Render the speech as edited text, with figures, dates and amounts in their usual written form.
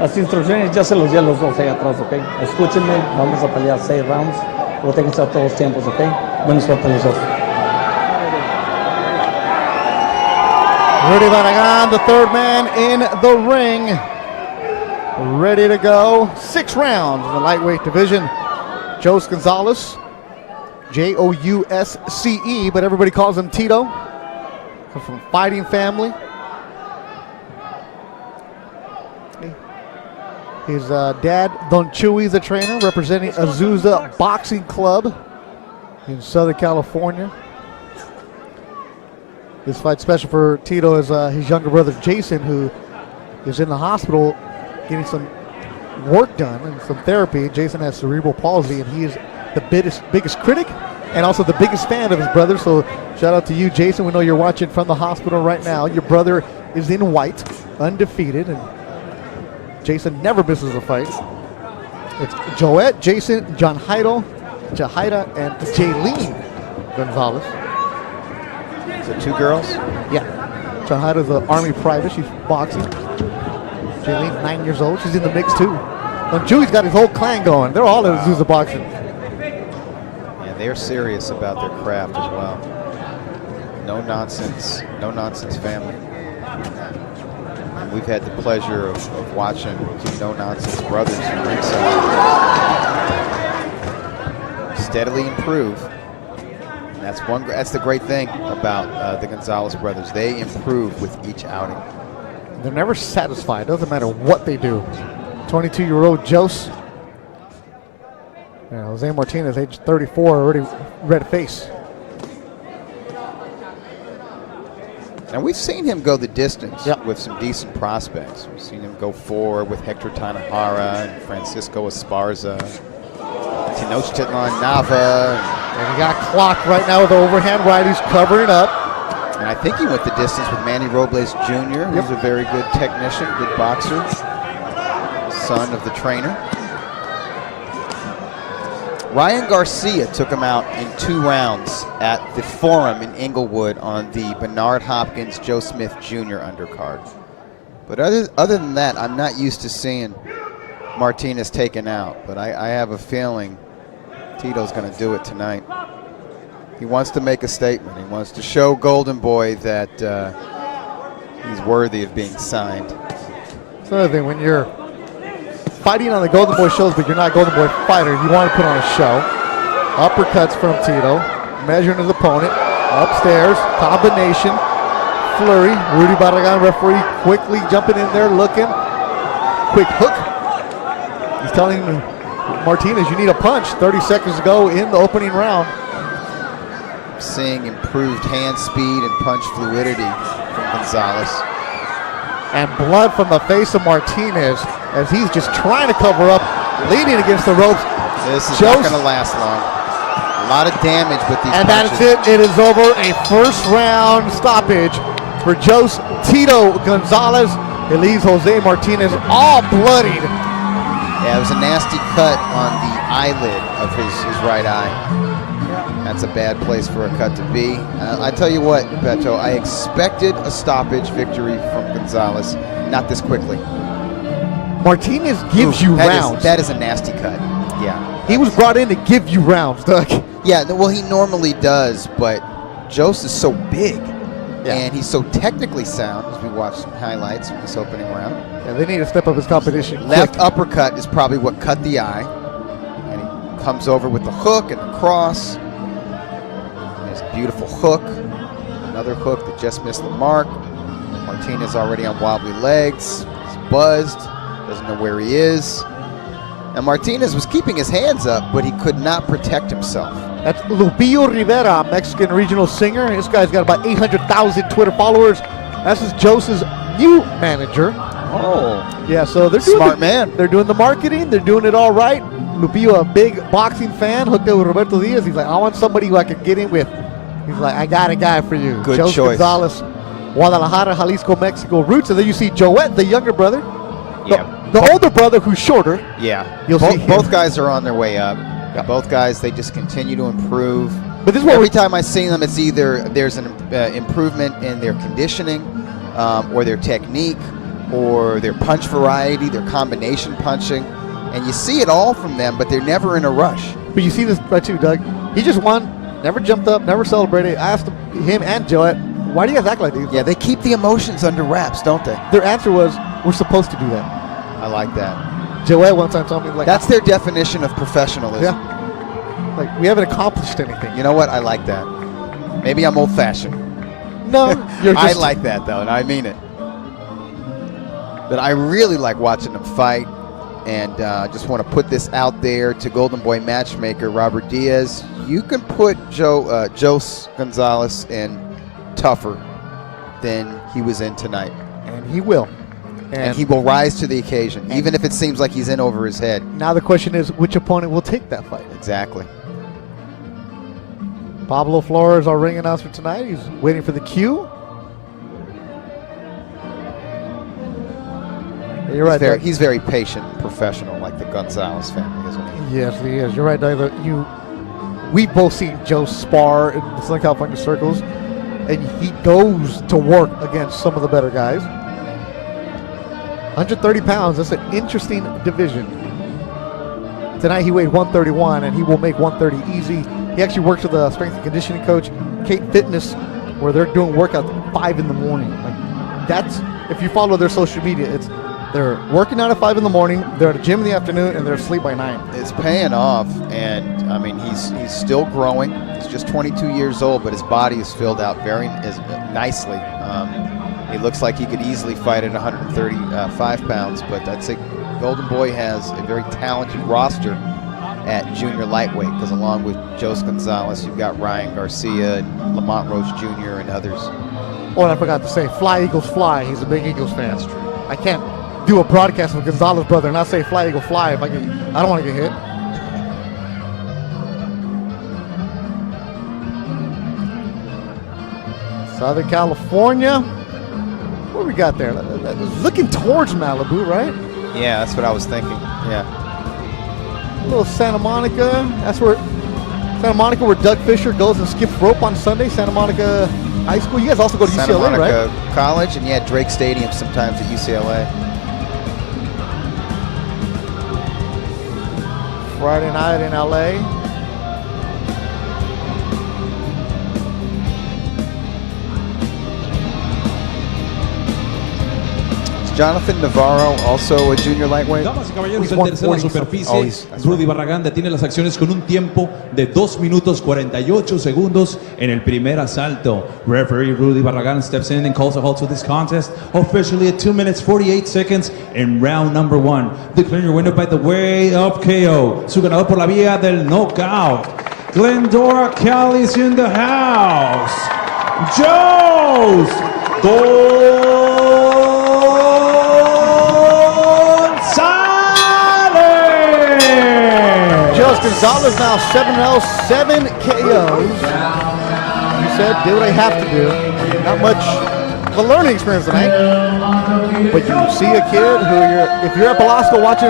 Las instrucciones ya se los di a los dos ahí atrás, ¿ok? Escúchenme, vamos a pelear 6 rounds. Protéjense a todos los tiempos, ¿ok? Buena suerte a los dos. Rudy Barragan, the third man in the ring. Ready to go. 6 rounds in the lightweight division. Jousce Gonzalez, Jousce, but everybody calls him Tito. Comes from a fighting family. His dad, Don Chewy, is the trainer, representing Azusa Boxing Club in Southern California. This fight special for Tito is his younger brother, Jason, who is in the hospital getting some work done and some therapy. Jason has cerebral palsy, and he is the biggest critic and also the biggest fan of his brother. So shout out to you, Jason. We know you're watching from the hospital right now. Your brother is in white, undefeated, and Jason never misses a fight. It's Joette, Jason, John Heidel, Jahida, and Jaylene Gonzalez. Is it 2 girls? Yeah. John Heidel's an Army private. She's boxing. Jaylene's 9 years old. She's in the mix too. And Chewy's got his whole clan going. They're all in Azusa Boxing. Yeah, they're serious about their craft as well. No nonsense family. And we've had the pleasure of watching 2 no-nonsense brothers from ringside steadily improve. And that's the great thing about the Gonzalez brothers. They improve with each outing. They're never satisfied. Doesn't matter what they do. 22-year-old Jousce. Yeah, Jose Martinez, age 34, already red face. And we've seen him go the distance with some decent prospects. We've seen him go 4 with Hector Tanahara and Francisco Esparza, Tenochtitlan Nava. And he got clocked right now with the overhand right. He's covering up. And I think he went the distance with Manny Robles Jr., who's a very good technician, good boxer, son of the trainer. Ryan Garcia took him out in 2 rounds at the Forum in Inglewood on the Bernard Hopkins, Joe Smith Jr. undercard. But other than that, I'm not used to seeing Martinez taken out. But I have a feeling Tito's going to do it tonight. He wants to make a statement. He wants to show Golden Boy that he's worthy of being signed. It's another thing, when you're fighting on the Golden Boy shows, but you're not a Golden Boy fighter, you want to put on a show. Uppercuts from Tito, measuring his opponent, upstairs, combination, flurry. Rudy Barragan, referee, quickly jumping in there, looking. Quick hook. He's telling Martinez, you need a punch. 30 seconds to go in the opening round. Seeing improved hand speed and punch fluidity from Gonzalez. And blood from the face of Martinez as he's just trying to cover up, leaning against the ropes. This is not going to last long. A lot of damage with these and punches. That's it. It is over. A first round stoppage for Jousce Tito Gonzalez. It leaves Jose Martinez all bloodied. Yeah, it was a nasty cut on the eyelid of his right eye. That's a bad place for a cut to be. I tell you what, Beto, I expected a stoppage victory from Gonzalez, not this quickly. Martinez gives you rounds. That is a nasty cut. Yeah. He was brought in to give you rounds, Doug. Yeah, well, he normally does, but Jousce is so big, and he's so technically sound, as we watch some highlights from this opening round. Yeah, they need to step up his competition. Left uppercut is probably what cut the eye, and he comes over with the hook and the cross. There's a beautiful hook, another hook that just missed the mark. Martinez already on wobbly legs, he's buzzed, doesn't know where he is. And Martinez was keeping his hands up, but he could not protect himself. That's Lupillo Rivera, Mexican regional singer. This guy's got about 800,000 Twitter followers. That's Jousce's new manager. Oh. Yeah, so they're doing smart man. They're doing the marketing. They're doing it all right. Lupillo, a big boxing fan, hooked up with Roberto Diaz. He's like, I want somebody who I can get in with. He's like, I got a guy for you. Good Jousce choice. Gonzalez, Guadalajara, Jalisco, Mexico roots. And then you see Joette, the younger brother. Yeah. The older brother who's shorter. Yeah. You'll see both guys are on their way up. Yeah. Both guys, they just continue to improve. But this is every time I see them, it's either there's an improvement in their conditioning or their technique or their punch variety, their combination punching. And you see it all from them, but they're never in a rush. But you see this right too, Doug. He just won, never jumped up, never celebrated. I asked him and Joette, why do you guys act like these? Yeah, they keep the emotions under wraps, don't they? Their answer was, we're supposed to do that. I like that. Joette one time told me, like, That's their definition of professionalism. yeah. Like, we haven't accomplished anything. You know what? I like that. Maybe I'm old-fashioned. No, you're just. I like that, though, and I mean it. But I really like watching them fight, and just want to put this out there to Golden Boy matchmaker Robert Diaz. You can put Jousce Gonzalez in tougher than he was in tonight. And he will. And he will rise to the occasion, even if it seems like he's in over his head. Now the question is, which opponent will take that fight? Exactly. Pablo Flores, our ring announcer tonight. He's waiting for the cue. You're right, Doug. He's very patient and professional, like the Gonzalez family, isn't he? Yes, he is. You're right, Doug. We've both seen Joe spar in the Southern California circles, and he goes to work against some of the better guys. 130 pounds, that's an interesting division. Tonight he weighed 131, and he will make 130 easy. He actually works with a strength and conditioning coach, Kate Fitness, where they're doing workouts at 5 in the morning. Like, that's, if you follow their social media, they're working out at 5 in the morning, they're at a gym in the afternoon, and they're asleep by 9. It's paying off, and I mean, he's still growing. He's just 22 years old, but his body is filled out very nicely. He looks like he could easily fight at 135 pounds, but I'd say Golden Boy has a very talented roster at junior lightweight, because along with Jousce Gonzalez, you've got Ryan Garcia and Lamont Roach Jr. and others. Oh, and I forgot to say, fly Eagles fly. He's a big Eagles fan. That's true. I can't do a broadcast with Gonzalez brother and not say fly Eagle fly if I don't want to get hit. Southern California. What we got there? Looking towards Malibu, right? Yeah, that's what I was thinking. Yeah. A little Santa Monica. That's where Santa Monica, where Doug Fisher goes and skips rope on Sunday. Santa Monica High School. You guys also go to Santa UCLA, Monica right? College, and yeah, Drake Stadium sometimes at UCLA. Friday night in LA. Jonathan Navarro, also a junior lightweight. Damas y caballeros, He's el tercero en 140 superficie, that's Rudy Barragán detiene las acciones con un tiempo de 2 minutos 48 segundos en el primer asalto. Referee Rudy Barragán steps in and calls a halt to this contest, officially at 2 minutes 48 seconds in round number 1. Declaring your winner by the way of KO. Su ganador por la vía del knockout. Glendora Cali's in the house. Jousce Gonzalez now 7-0, 7 KOs. He said, do what I have to do. Not much of a learning experience tonight. But you see a kid who if you're at Belasco watching